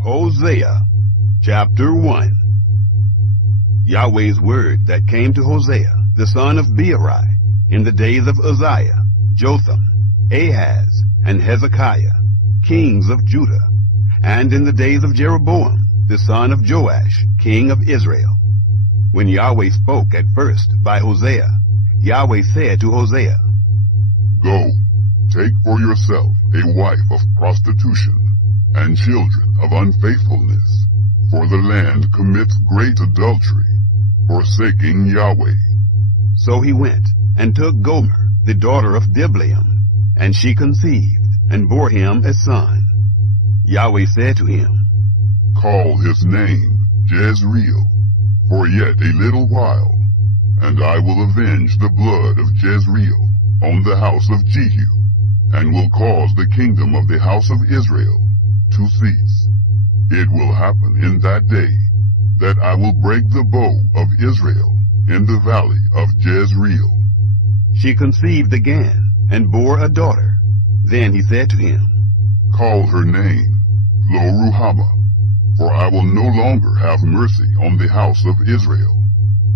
Hosea, chapter 1. Yahweh's word that came to Hosea, the son of Beeri, in the days of Uzziah, Jotham, Ahaz, and Hezekiah, kings of Judah, and in the days of Jeroboam, the son of Joash, king of Israel. When Yahweh spoke at first by Hosea, Yahweh said to Hosea, Go, take for yourself a wife of prostitution, and children of unfaithfulness, for the land commits great adultery, forsaking Yahweh. So he went, and took Gomer, the daughter of Diblaim, and she conceived, and bore him a son. Yahweh said to him, Call his name Jezreel, for yet a little while, and I will avenge the blood of Jezreel on the house of Jehu, and will cause the kingdom of the house of Israel to cease. It will happen in that day that I will break the bow of Israel in the valley of Jezreel. She conceived again, and bore a daughter. Then he said to him, Call her name Lo-Ruhamah, for I will no longer have mercy on the house of Israel,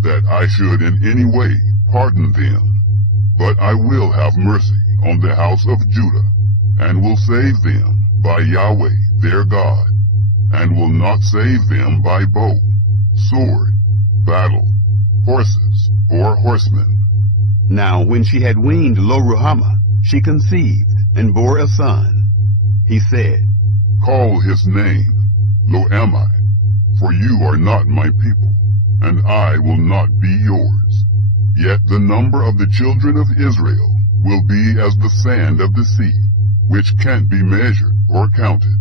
that I should in any way pardon them. But I will have mercy on the house of Judah, and will save them by Yahweh their God, and will not save them by bow, sword, battle, horses, or horsemen. Now when she had weaned Lo-Ruhamah, she conceived, and bore a son. He said, Call his name Lo-Ammi, for you are not my people, and I will not be yours. Yet the number of the children of Israel will be as the sand of the sea, which can't be measured or counted.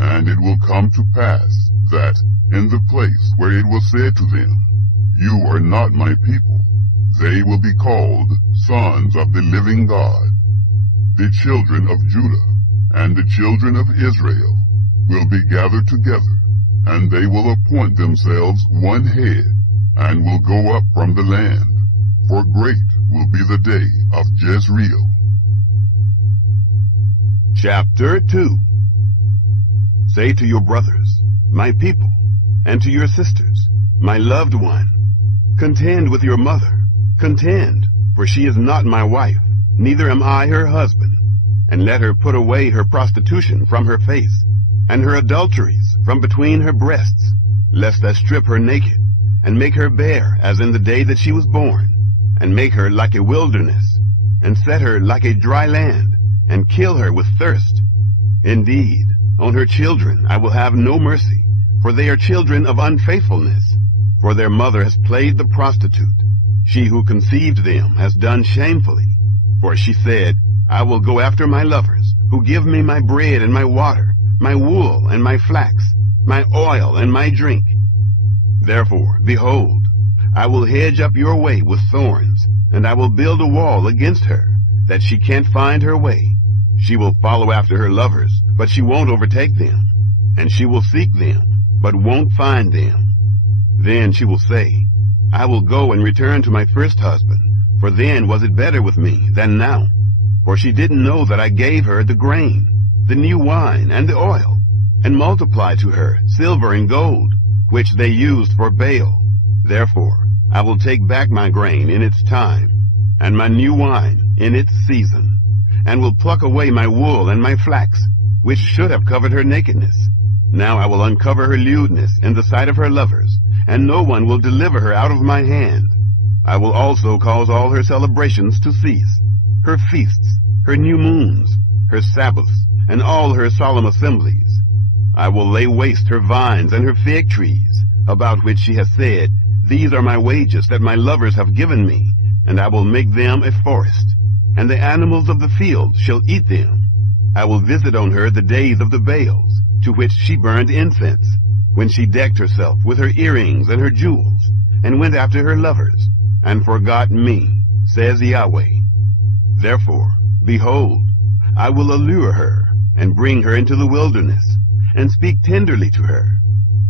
And it will come to pass that, in the place where it was said to them, You are not my people, they will be called sons of the living God. The children of Judah and the children of Israel will be gathered together, and they will appoint themselves one head, and will go up from the land, for great will be the day of Jezreel. Chapter 2. Say to your brothers, my people, and to your sisters, my loved one, contend with your mother, contend, for she is not my wife, neither am I her husband, and let her put away her prostitution from her face, and her adulteries from between her breasts, lest I strip her naked, and make her bare as in the day that she was born, and make her like a wilderness, and set her like a dry land, and kill her with thirst. Indeed, on her children I will have no mercy, for they are children of unfaithfulness, for their mother has played the prostitute. She who conceived them has done shamefully, for she said, I will go after my lovers, who give me my bread and my water, my wool and my flax, my oil and my drink. Therefore, behold, I will hedge up your way with thorns, and I will build a wall against her, that she can't find her way. She will follow after her lovers, but she won't overtake them, and she will seek them, but won't find them. Then she will say, I will go and return to my first husband, for then was it better with me than now. For she didn't know that I gave her the grain, the new wine, and the oil, and multiplied to her silver and gold, which they used for Baal. Therefore I will take back my grain in its time, and my new wine in its season, and will pluck away my wool and my flax, which should have covered her nakedness. Now I will uncover her lewdness in the sight of her lovers, and no one will deliver her out of my hand. I will also cause all her celebrations to cease, her feasts, her new moons, her Sabbaths, and all her solemn assemblies. I will lay waste her vines and her fig trees, about which she has said, These are my wages that my lovers have given me, and I will make them a forest, and the animals of the field shall eat them. I will visit on her the days of the Baals, to which she burned incense, when she decked herself with her earrings and her jewels, and went after her lovers, and forgot me, says Yahweh. Therefore, behold, I will allure her, and bring her into the wilderness, and speak tenderly to her.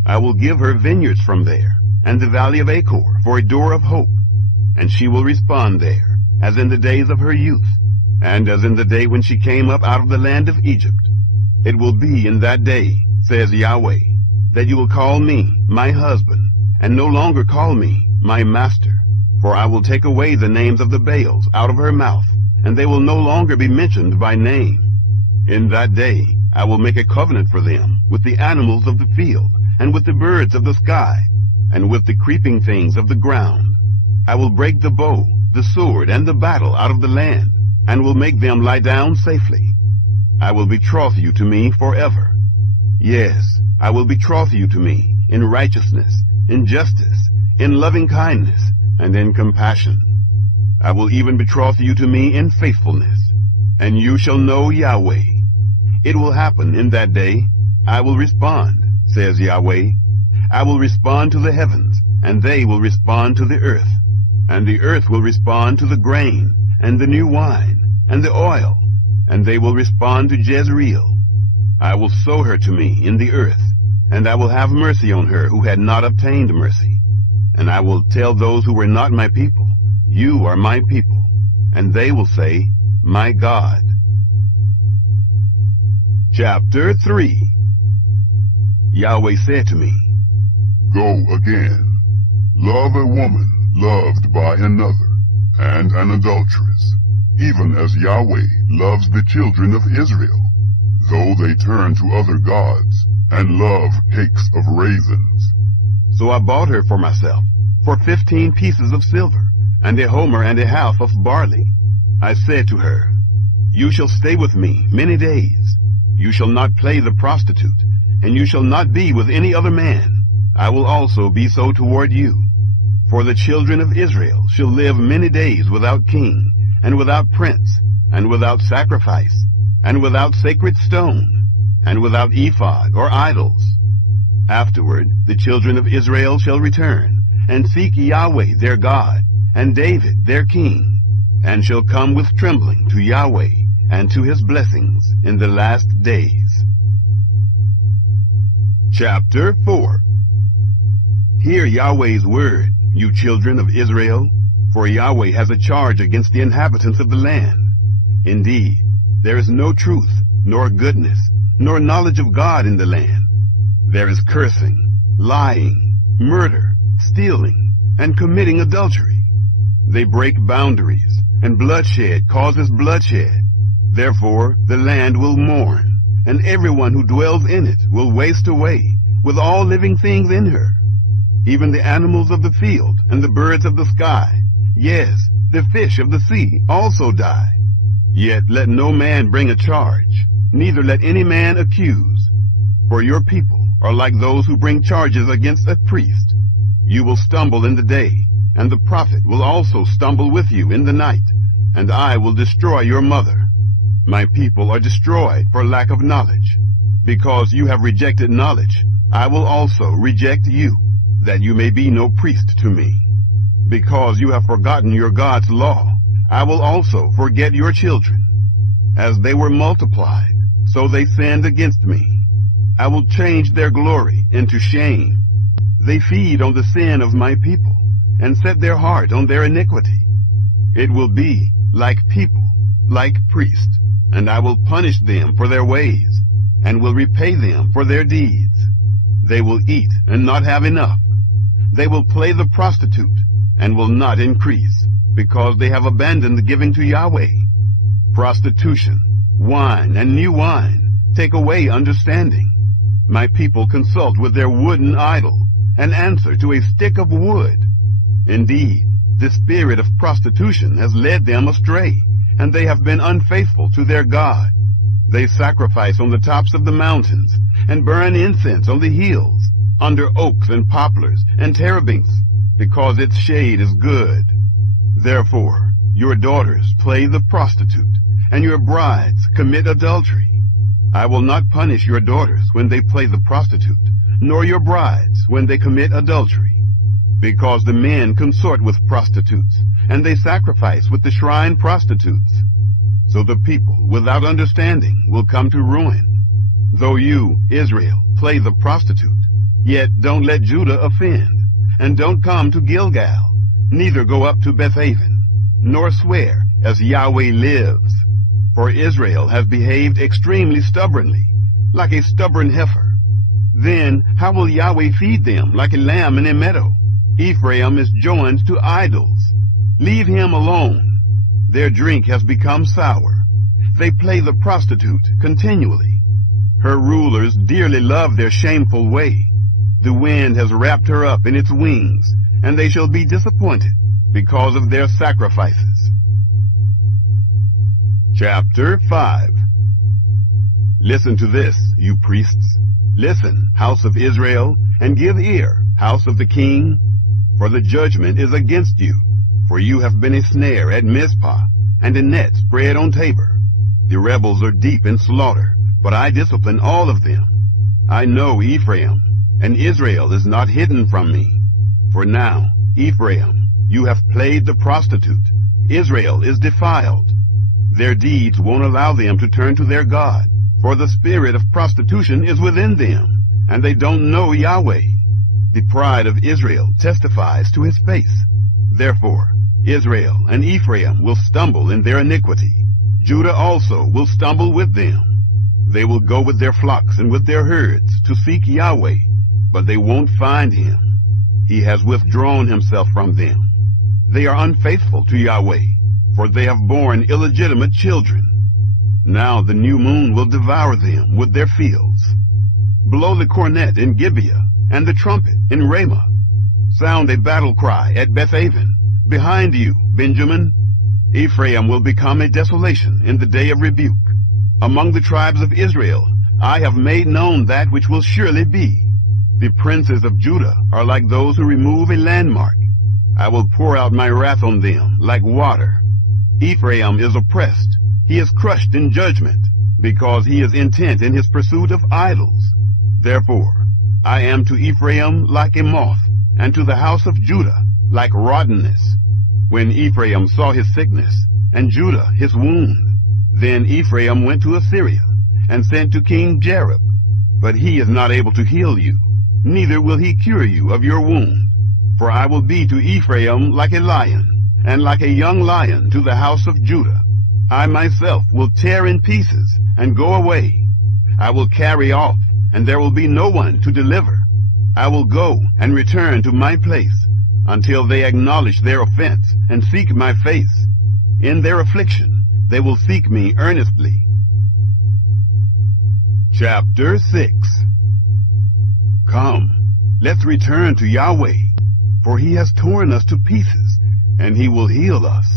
I will give her vineyards from there, and the valley of Achor for a door of hope, and she will respond there, as in the days of her youth, and as in the day when she came up out of the land of Egypt. It will be in that day, says Yahweh, that you will call me my husband, and no longer call me my master. For I will take away the names of the Baals out of her mouth, and they will no longer be mentioned by name. In that day I will make a covenant for them with the animals of the field, and with the birds of the sky, and with the creeping things of the ground. I will break the bow, the sword, and the battle out of the land, and will make them lie down safely. I will betroth you to me forever. Yes, I will betroth you to me in righteousness, in justice, in loving kindness, and in compassion. I will even betroth you to me in faithfulness, and you shall know Yahweh. It will happen in that day, I will respond, says Yahweh. I will respond to the heavens, and they will respond to the earth. And the earth will respond to the grain, and the new wine, and the oil, and they will respond to Jezreel. I will sow her to me in the earth, and I will have mercy on her who had not obtained mercy. And I will tell those who were not my people, you are my people, and they will say, my God. Chapter 3. Yahweh said to me, Go again. Love a woman loved by another, and an adulteress, even as Yahweh loves the children of Israel, though they turn to other gods, and love cakes of raisins. So I bought her for myself, for 15 pieces of silver, and a homer and a half of barley. I said to her, You shall stay with me many days. You shall not play the prostitute, and you shall not be with any other man. I will also be so toward you. For the children of Israel shall live many days without king, and without prince, and without sacrifice, and without sacred stone, and without ephod or idols. Afterward the children of Israel shall return, and seek Yahweh their God, and David their king, and shall come with trembling to Yahweh and to his blessings in the last days. Chapter 4. Hear Yahweh's word, you children of Israel, for Yahweh has a charge against the inhabitants of the land. Indeed, there is no truth, nor goodness, nor knowledge of God in the land. There is cursing, lying, murder, stealing, and committing adultery. They break boundaries, and bloodshed causes bloodshed. Therefore the land will mourn, and everyone who dwells in it will waste away, with all living things in her. Even the animals of the field and the birds of the sky, yes, the fish of the sea also die. Yet let no man bring a charge, neither let any man accuse. For your people are like those who bring charges against a priest. You will stumble in the day, and the prophet will also stumble with you in the night, and I will destroy your mother. My people are destroyed for lack of knowledge. Because you have rejected knowledge, I will also reject you, that you may be no priest to me. Because you have forgotten your God's law, I will also forget your children. As they were multiplied, so they sinned against me. I will change their glory into shame. They feed on the sin of my people, and set their heart on their iniquity. It will be like people, like priests, and I will punish them for their ways, and will repay them for their deeds. They will eat and not have enough. They will play the prostitute, and will not increase, because they have abandoned the giving to Yahweh. Prostitution, wine, and new wine take away understanding. My people consult with their wooden idol, and answer to a stick of wood. Indeed, the spirit of prostitution has led them astray, and they have been unfaithful to their God. They sacrifice on the tops of the mountains, and burn incense on the hills, under oaks and poplars and terebinths, because its shade is good. Therefore your daughters play the prostitute, and your brides commit adultery. I will not punish your daughters when they play the prostitute, nor your brides when they commit adultery, because the men consort with prostitutes, and they sacrifice with the shrine prostitutes. So the people without understanding will come to ruin. Though you, Israel, play the prostitute, yet don't let Judah offend, and don't come to Gilgal, neither go up to Bethaven, nor swear, as Yahweh lives. For Israel has behaved extremely stubbornly, like a stubborn heifer. Then how will Yahweh feed them like a lamb in a meadow? Ephraim is joined to idols. Leave him alone. Their drink has become sour. They play the prostitute continually. Her rulers dearly love their shameful way. The wind has wrapped her up in its wings, and they shall be disappointed because of their sacrifices. Chapter 5. Listen to this, you priests. Listen, house of Israel, and give ear, house of the king. For the judgment is against you. For you have been a snare at Mizpah, and a net spread on Tabor. The rebels are deep in slaughter, but I discipline all of them. I know Ephraim, and Israel is not hidden from me. For now, Ephraim, you have played the prostitute. Israel is defiled. Their deeds won't allow them to turn to their God, for the spirit of prostitution is within them, and they don't know Yahweh. The pride of Israel testifies to his face. Therefore, Israel and Ephraim will stumble in their iniquity. Judah also will stumble with them. They will go with their flocks and with their herds to seek Yahweh, but they won't find him. He has withdrawn himself from them. They are unfaithful to Yahweh, for they have borne illegitimate children. Now the new moon will devour them with their fields. Blow the cornet in Gibeah, and the trumpet in Ramah. Sound a battle cry at Bethaven. Behind you, Benjamin. Ephraim will become a desolation in the day of rebuke. Among the tribes of Israel, I have made known that which will surely be. The princes of Judah are like those who remove a landmark. I will pour out my wrath on them like water. Ephraim is oppressed. He is crushed in judgment, because he is intent in his pursuit of idols. Therefore, I am to Ephraim like a moth, and to the house of Judah like rottenness. When Ephraim saw his sickness, and Judah his wound, then Ephraim went to Assyria, and sent to King Jareb. But he is not able to heal you, neither will he cure you of your wound. For I will be to Ephraim like a lion, and like a young lion to the house of Judah. I myself will tear in pieces, and go away. I will carry off, and there will be no one to deliver. I will go and return to my place, until they acknowledge their offense, and seek my face. In their affliction they will seek me earnestly. Chapter 6. Come, let's return to Yahweh, for he has torn us to pieces, and he will heal us.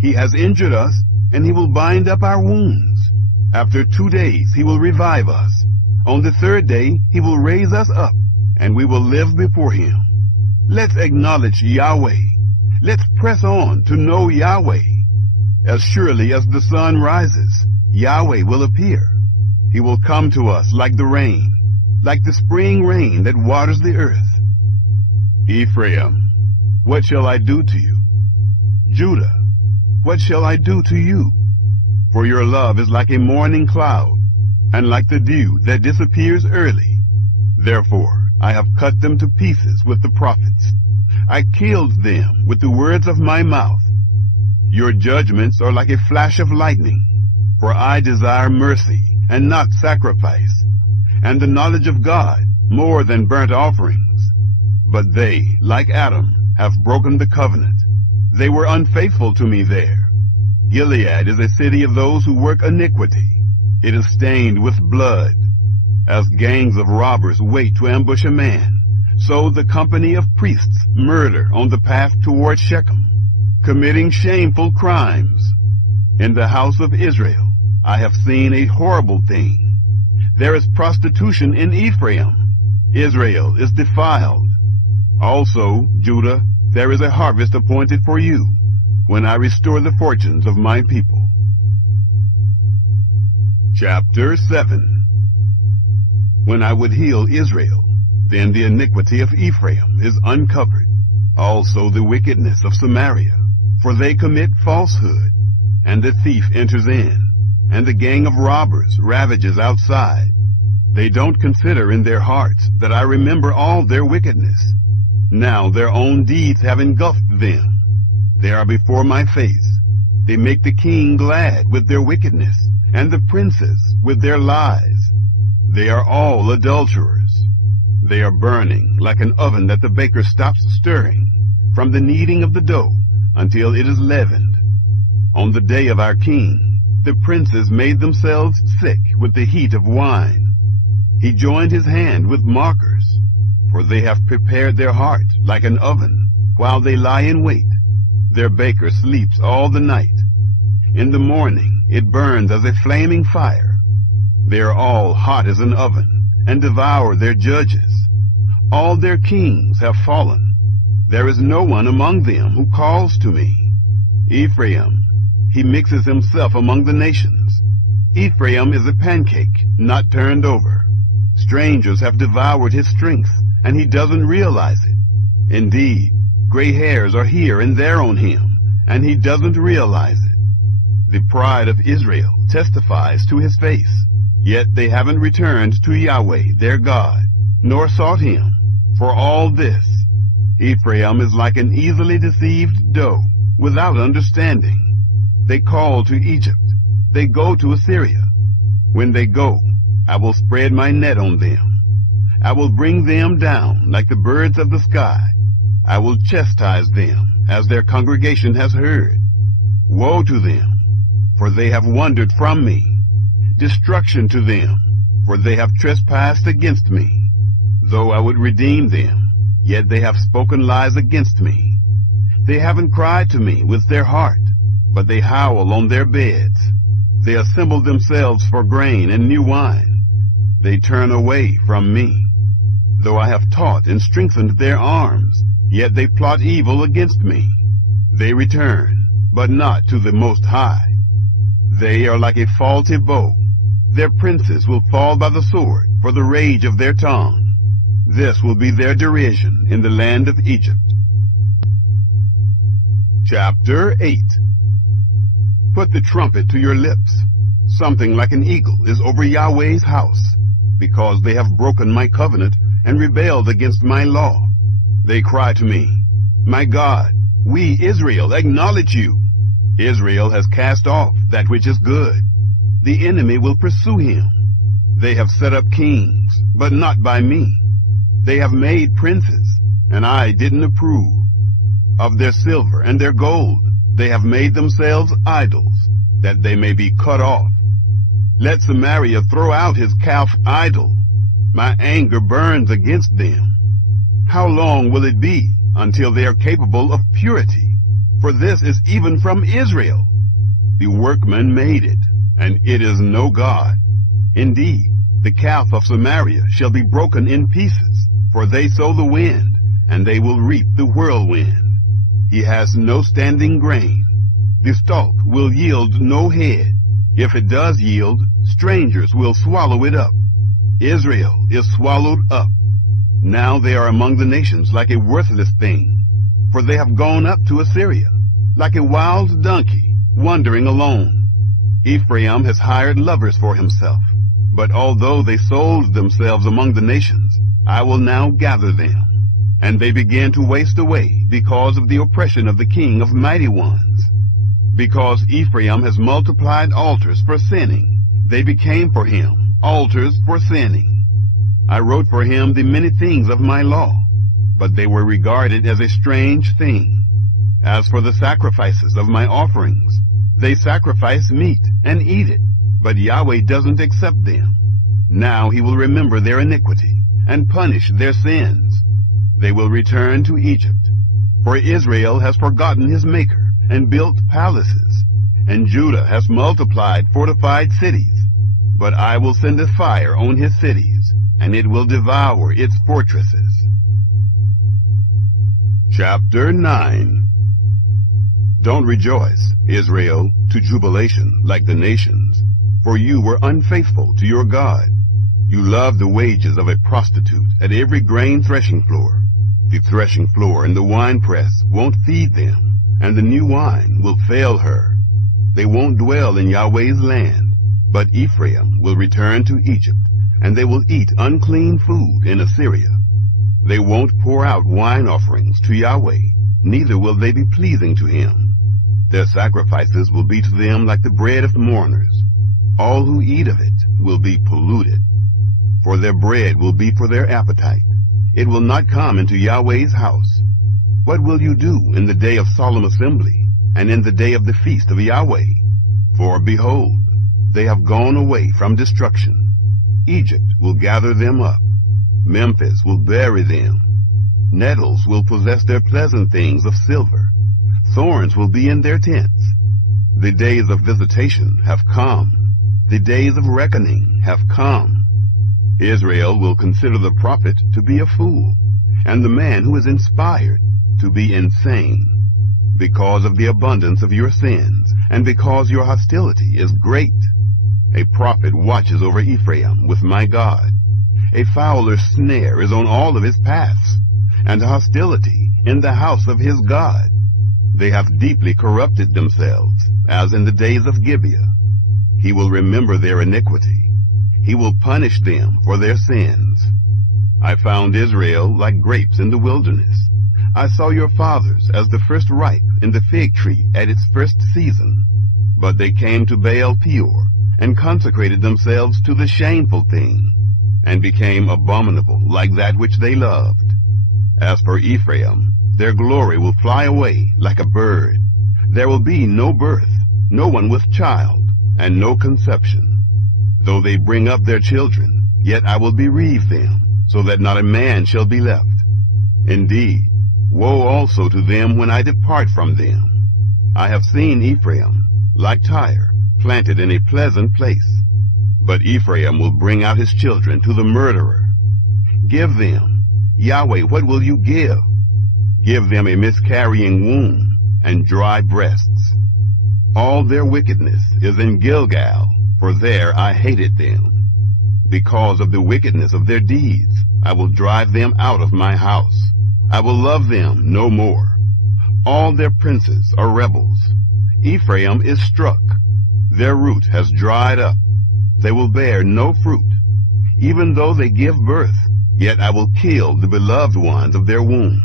He has injured us, and he will bind up our wounds. After 2 days he will revive us. On the 3rd day he will raise us up, and we will live before him. Let's acknowledge Yahweh. Let's press on to know Yahweh. As surely as the sun rises, Yahweh will appear. He will come to us like the rain, like the spring rain that waters the earth. Ephraim, what shall I do to you? Judah, what shall I do to you? For your love is like a morning cloud, and like the dew that disappears early. Therefore I have cut them to pieces with the prophets. I killed them with the words of my mouth. Your judgments are like a flash of lightning, for I desire mercy and not sacrifice, and the knowledge of God more than burnt offerings. But they, like Adam, have broken the covenant. They were unfaithful to me there. Gilead is a city of those who work iniquity. It is stained with blood. As gangs of robbers wait to ambush a man, so the company of priests murder on the path toward Shechem, committing shameful crimes. In the house of Israel I have seen a horrible thing. There is prostitution in Ephraim. Israel is defiled. Also, Judah, there is a harvest appointed for you, when I restore the fortunes of my people. Chapter 7. When I would heal Israel, then the iniquity of Ephraim is uncovered, also the wickedness of Samaria, for they commit falsehood, and the thief enters in, and the gang of robbers ravages outside. They don't consider in their hearts that I remember all their wickedness. Now their own deeds have engulfed them. They are before my face. They make the king glad with their wickedness, and the princes with their lies. They are all adulterers. They are burning like an oven that the baker stops stirring, from the kneading of the dough until it is leavened. On the day of our king, the princes made themselves sick with the heat of wine. He joined his hand with mockers, for they have prepared their heart like an oven, while they lie in wait. Their baker sleeps all the night. In the morning it burns as a flaming fire. They are all hot as an oven, and devour their judges. All their kings have fallen. There is no one among them who calls to me. Ephraim, he mixes himself among the nations. Ephraim is a pancake, not turned over. Strangers have devoured his strength, and he doesn't realize it. Indeed, gray hairs are here and there on him, and he doesn't realize it. The pride of Israel testifies to his face, yet they haven't returned to Yahweh their God, nor sought him. For all this, Ephraim is like an easily deceived doe, without understanding. They call to Egypt, they go to Assyria. When they go, I will spread my net on them. I will bring them down like the birds of the sky. I will chastise them as their congregation has heard. Woe to them, for they have wandered from me. Destruction to them, for they have trespassed against me. Though I would redeem them, yet they have spoken lies against me. They haven't cried to me with their heart, but they howl on their beds. They assemble themselves for grain and new wine. They turn away from me. Though I have taught and strengthened their arms, yet they plot evil against me. They return, but not to the Most High. They are like a faulty bow. Their princes will fall by the sword for the rage of their tongue. This will be their derision in the land of Egypt. Chapter 8. Put the trumpet to your lips. Something like an eagle is over Yahweh's house, because they have broken my covenant and rebelled against my law. They cry to me, My God, we, Israel, acknowledge you. Israel has cast off that which is good. The enemy will pursue him. They have set up kings, but not by me. They have made princes, and I didn't approve. Of their silver and their gold, they have made themselves idols, that they may be cut off. Let Samaria throw out his calf idol. My anger burns against them. How long will it be until they are capable of purity? For this is even from Israel. The workman made it, and it is no God. Indeed, the calf of Samaria shall be broken in pieces, for they sow the wind, and they will reap the whirlwind. He has no standing grain. The stalk will yield no head. If it does yield, strangers will swallow it up. Israel is swallowed up. Now they are among the nations like a worthless thing, for they have gone up to Assyria, like a wild donkey, wandering alone. Ephraim has hired lovers for himself, but although they sold themselves among the nations, I will now gather them. And they began to waste away because of the oppression of the king of mighty ones. Because Ephraim has multiplied altars for sinning, they became for him altars for sinning. I wrote for him the many things of my law, but they were regarded as a strange thing. As for the sacrifices of my offerings, they sacrifice meat and eat it, but Yahweh doesn't accept them. Now he will remember their iniquity and punish their sins. They will return to Egypt. For Israel has forgotten his Maker and built palaces, and Judah has multiplied fortified cities. But I will send a fire on his cities, and it will devour its fortresses. Chapter 9. Don't rejoice, Israel, to jubilation like the nations, for you were unfaithful to your God. You loved the wages of a prostitute at every grain threshing floor. The threshing floor and the winepress won't feed them, and the new wine will fail her. They won't dwell in Yahweh's land, but Ephraim will return to Egypt, and they will eat unclean food in Assyria. They won't pour out wine offerings to Yahweh, neither will they be pleasing to him. Their sacrifices will be to them like the bread of mourners. All who eat of it will be polluted, for their bread will be for their appetite, It will not come into Yahweh's house. What will you do in the day of solemn assembly, and in the day of the feast of Yahweh? For behold, they have gone away from destruction. Egypt will gather them up. Memphis will bury them. Nettles will possess their pleasant things of silver. Thorns will be in their tents. The days of visitation have come. The days of reckoning have come. Israel will consider the prophet to be a fool, and the man who is inspired to be insane. Because of the abundance of your sins, and because your hostility is great. A prophet watches over Ephraim with my God. A fowler's snare is on all of his paths, and hostility in the house of his God. They have deeply corrupted themselves, as in the days of Gibeah. He will remember their iniquity. He will punish them for their sins. I found Israel like grapes in the wilderness. I saw your fathers as the first ripe in the fig tree at its first season. But they came to Baal Peor, and consecrated themselves to the shameful thing, and became abominable like that which they loved. As for Ephraim, their glory will fly away like a bird. There will be no birth, no one with child, and no conception. Though they bring up their children, yet I will bereave them, so that not a man shall be left. Indeed, woe also to them when I depart from them. I have seen Ephraim, like Tyre, planted in a pleasant place. But Ephraim will bring out his children to the murderer. Give them, Yahweh, what will you give? Give them a miscarrying womb and dry breasts. All their wickedness is in Gilgal, for there I hated them. Because of the wickedness of their deeds, I will drive them out of my house. I will love them no more. All their princes are rebels. Ephraim is struck. Their root has dried up. They will bear no fruit. Even though they give birth, yet I will kill the beloved ones of their womb.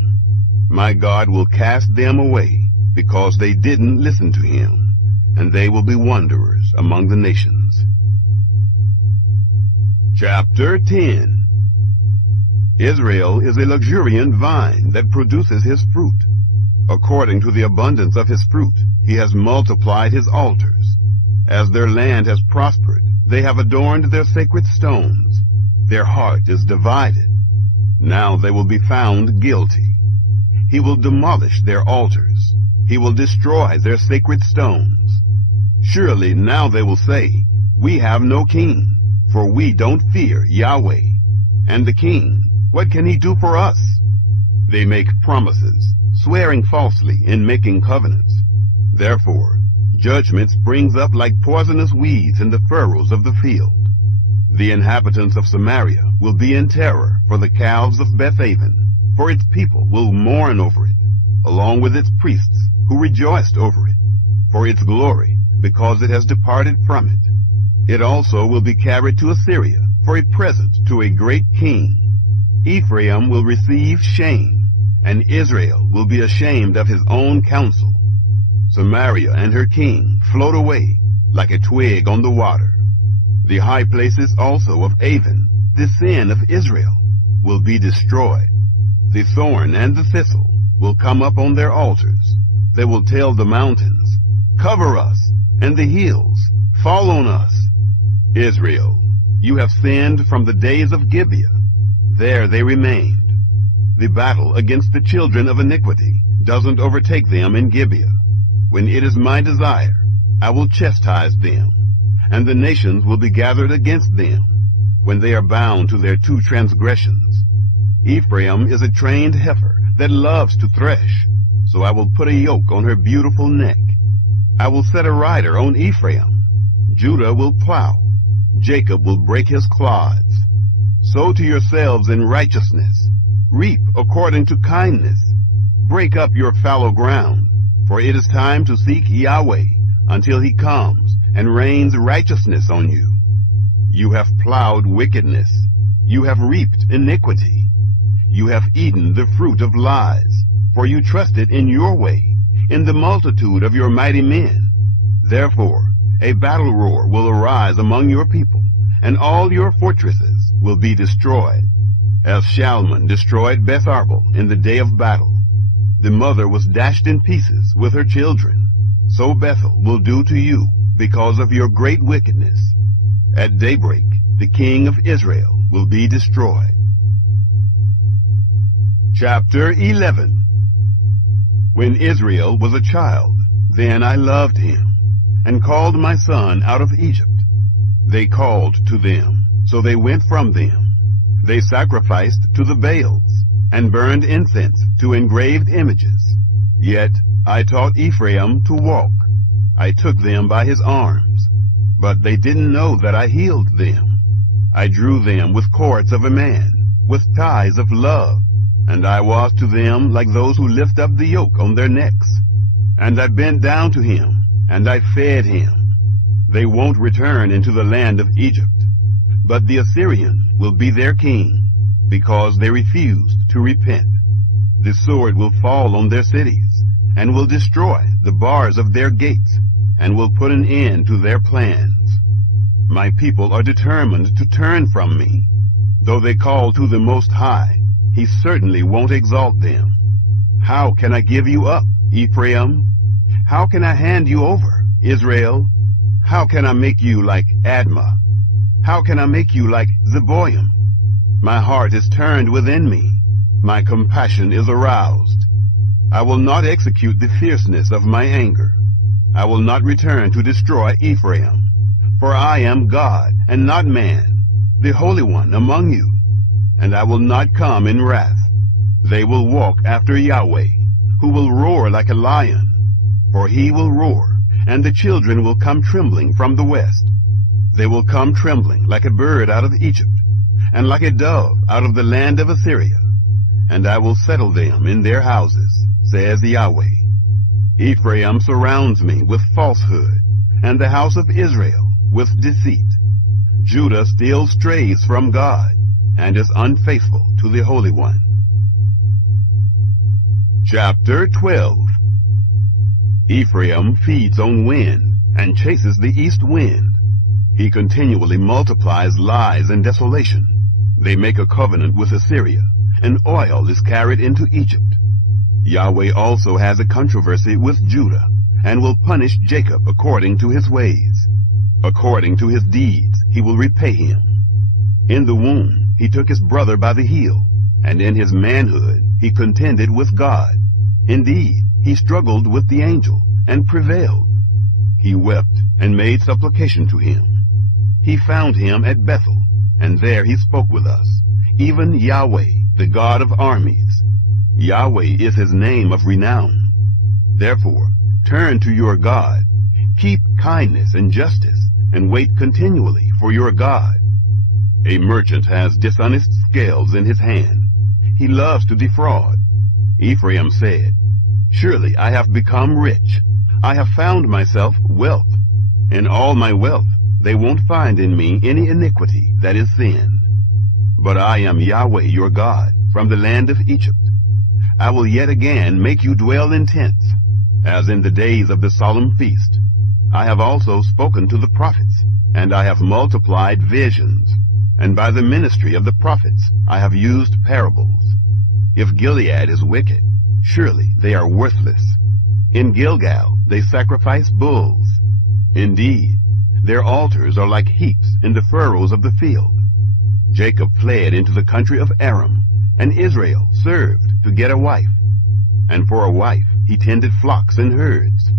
My God will cast them away, because they didn't listen to him, and they will be wanderers among the nations. Chapter 10. Israel is a luxuriant vine that produces his fruit. According to the abundance of his fruit, he has multiplied his altars. As their land has prospered, they have adorned their sacred stones. Their heart is divided. Now they will be found guilty. He will demolish their altars. He will destroy their sacred stones. Surely now they will say, we have no king, for we don't fear Yahweh. And the king, what can he do for us? They make promises, swearing falsely in making covenants. Therefore, judgment springs up like poisonous weeds in the furrows of the field. The inhabitants of Samaria will be in terror for the calves of Bethaven, for its people will mourn over it, along with its priests who rejoiced over it, for its glory, because it has departed from it. It also will be carried to Assyria for a present to a great king. Ephraim will receive shame, and Israel will be ashamed of his own counsel. Samaria and her king float away like a twig on the water. The high places also of Avon, the sin of Israel, will be destroyed. The thorn and the thistle will come up on their altars. They will tell the mountains, cover us, and the hills, fall on us. Israel, you have sinned from the days of Gibeah. There they remained. The battle against the children of iniquity doesn't overtake them in Gibeah. When it is my desire, I will chastise them, and the nations will be gathered against them, when they are bound to their two transgressions. Ephraim is a trained heifer that loves to thresh, so I will put a yoke on her beautiful neck. I will set a rider on Ephraim. Judah will plow. Jacob will break his clods. Sow to yourselves in righteousness. Reap according to kindness. Break up your fallow ground, for it is time to seek Yahweh until he comes and rains righteousness on you. You have plowed wickedness. You have reaped iniquity. You have eaten the fruit of lies, for you trusted in your way, in the multitude of your mighty men. Therefore, a battle roar will arise among your people, and all your fortresses will be destroyed. As Shalman destroyed Beth Arbel in the day of battle, the mother was dashed in pieces with her children, so Bethel will do to you because of your great wickedness. At daybreak, the king of Israel will be destroyed. Chapter 11. When Israel was a child, then I loved him, and called my son out of Egypt. They called to them, so they went from them. They sacrificed to the Baals, and burned incense to engraved images. Yet I taught Ephraim to walk. I took them by his arms, but they didn't know that I healed them. I drew them with cords of a man, with ties of love, and I was to them like those who lift up the yoke on their necks. And I bent down to him, and I fed him. They won't return into the land of Egypt, but the Assyrian will be their king, because they refused to repent. The sword will fall on their cities, and will destroy the bars of their gates, and will put an end to their plans. My people are determined to turn from me. Though they call to the Most High, he certainly won't exalt them. How can I give you up, Ephraim? How can I hand you over, Israel? How can I make you like Admah? How can I make you like Zeboim? My heart is turned within me. My compassion is aroused. I will not execute the fierceness of my anger. I will not return to destroy Ephraim. For I am God, and not man, the Holy One among you. And I will not come in wrath. They will walk after Yahweh, who will roar like a lion. For he will roar, and the children will come trembling from the west. They will come trembling like a bird out of Egypt, and like a dove out of the land of Assyria. And I will settle them in their houses, says Yahweh. Ephraim surrounds me with falsehood, and the house of Israel with deceit. Judah still strays from God, and is unfaithful to the Holy One. Chapter 12. Ephraim feeds on wind, and chases the east wind. He continually multiplies lies and desolation. They make a covenant with Assyria, and oil is carried into Egypt. Yahweh also has a controversy with Judah, and will punish Jacob according to his ways. According to his deeds he will repay him. In the womb he took his brother by the heel, and in his manhood he contended with God. Indeed, he struggled with the angel, and prevailed. He wept, and made supplication to him. He found him at Bethel, and there he spoke with us, even Yahweh, the God of armies. Yahweh is his name of renown. Therefore, turn to your God. Keep kindness and justice, and wait continually for your God. A merchant has dishonest scales in his hand. He loves to defraud. Ephraim said, Surely I have become rich. I have found myself wealth. In all my wealth they won't find in me any iniquity that is sin. But I am Yahweh your God, from the land of Egypt. I will yet again make you dwell in tents, as in the days of the solemn feast. I have also spoken to the prophets, and I have multiplied visions, and by the ministry of the prophets I have used parables. If Gilead is wicked, surely they are worthless. In Gilgal they sacrifice bulls. Indeed, their altars are like heaps in the furrows of the field. Jacob fled into the country of Aram, and Israel served to get a wife. And for a wife he tended flocks and herds.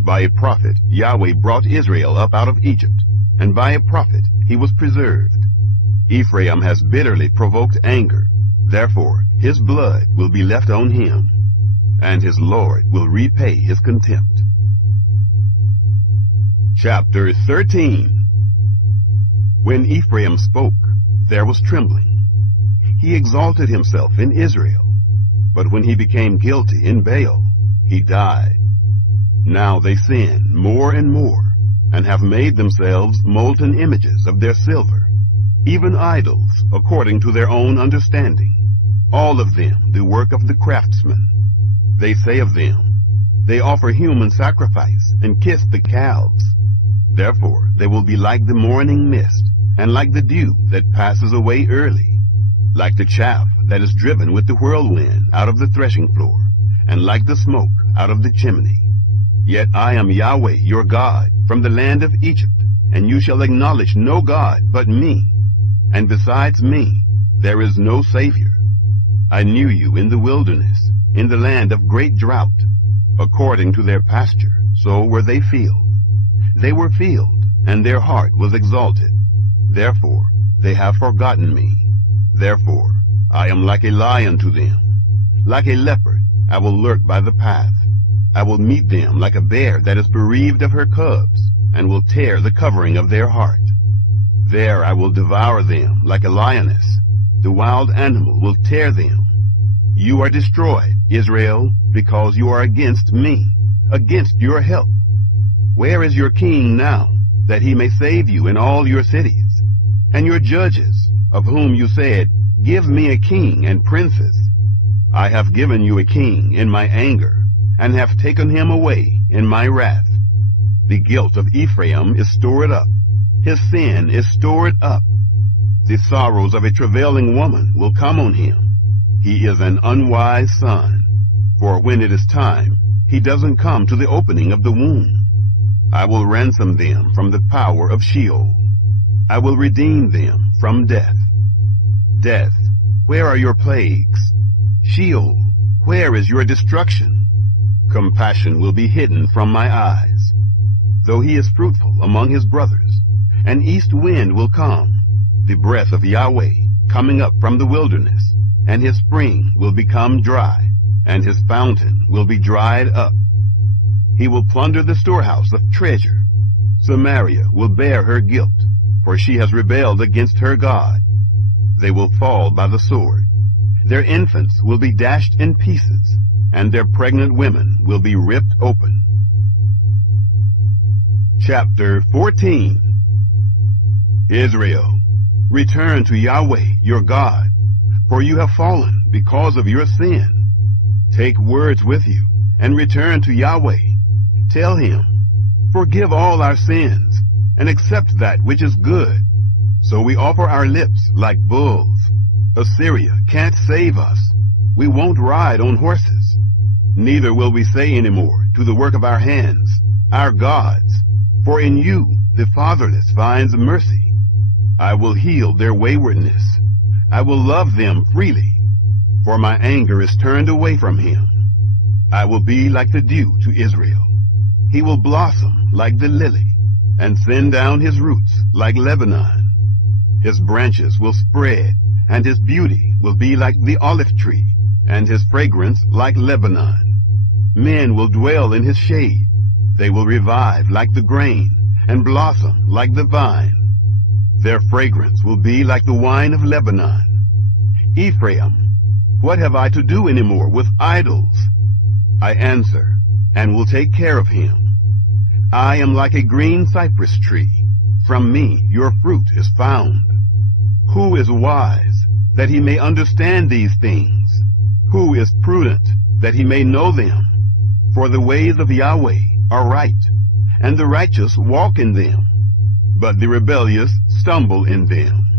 By a prophet Yahweh brought Israel up out of Egypt, and by a prophet he was preserved. Ephraim has bitterly provoked anger, therefore his blood will be left on him, and his Lord will repay his contempt. Chapter 13. When Ephraim spoke, there was trembling. He exalted himself in Israel, but when he became guilty in Baal, he died. Now they sin more and more, and have made themselves molten images of their silver, even idols according to their own understanding, all of them the work of the craftsman. They say of them, They offer human sacrifice and kiss the calves. Therefore they will be like the morning mist, and like the dew that passes away early. like the chaff that is driven with the whirlwind out of the threshing floor, and like the smoke out of the chimney. Yet I am Yahweh your God from the land of Egypt, and you shall acknowledge no God but me, and besides me there is no Savior. I knew you in the wilderness, in the land of great drought. According to their pasture, so were they filled. They were filled, and their heart was exalted. Therefore they have forgotten me. Therefore I am like a lion to them. Like a leopard I will lurk by the path. I will meet them like a bear that is bereaved of her cubs, and will tear the covering of their heart. There I will devour them like a lioness. The wild animal will tear them. You are destroyed, Israel, because you are against me, against your help. Where is your king now, that he may save you in all your cities? And your judges, of whom you said, give me a king and princes. I have given you a king in my anger, and have taken him away in my wrath. The guilt of Ephraim is stored up. His sin is stored up. The sorrows of a travailing woman will come on him. He is an unwise son, for when it is time, he doesn't come to the opening of the womb. I will ransom them from the power of Sheol. I will redeem them from death. Death, where are your plagues? Sheol, where is your destruction? Compassion will be hidden from my eyes. Though he is fruitful among his brothers, an east wind will come, the breath of Yahweh coming up from the wilderness, and his spring will become dry, and his fountain will be dried up. He will plunder the storehouse of treasure. Samaria will bear her guilt, for she has rebelled against her God. They will fall by the sword. Their infants will be dashed in pieces, and their pregnant women will be ripped open. Chapter 14. Israel, return to Yahweh your God, for you have fallen because of your sin. Take words with you, and return to Yahweh. Tell him, forgive all our sins, and accept that which is good. So we offer our lips like bulls. Assyria can't save us. We won't ride on horses. Neither will we say anymore to the work of our hands, our gods, for in you the fatherless finds mercy. I will heal their waywardness. I will love them freely, for my anger is turned away from him. I will be like the dew to Israel. He will blossom like the lily, and send down his roots like Lebanon. His branches will spread, and his beauty will be like the olive tree, and his fragrance like Lebanon. Men will dwell in his shade. They will revive like the grain, and blossom like the vine. Their fragrance will be like the wine of Lebanon. Ephraim, what have I to do any more with idols? I answer, and will take care of him. I am like a green cypress tree. From me your fruit is found. Who is wise, that he may understand these things? Who is prudent, that he may know them? For the ways of Yahweh are right, and the righteous walk in them, but the rebellious stumble in them.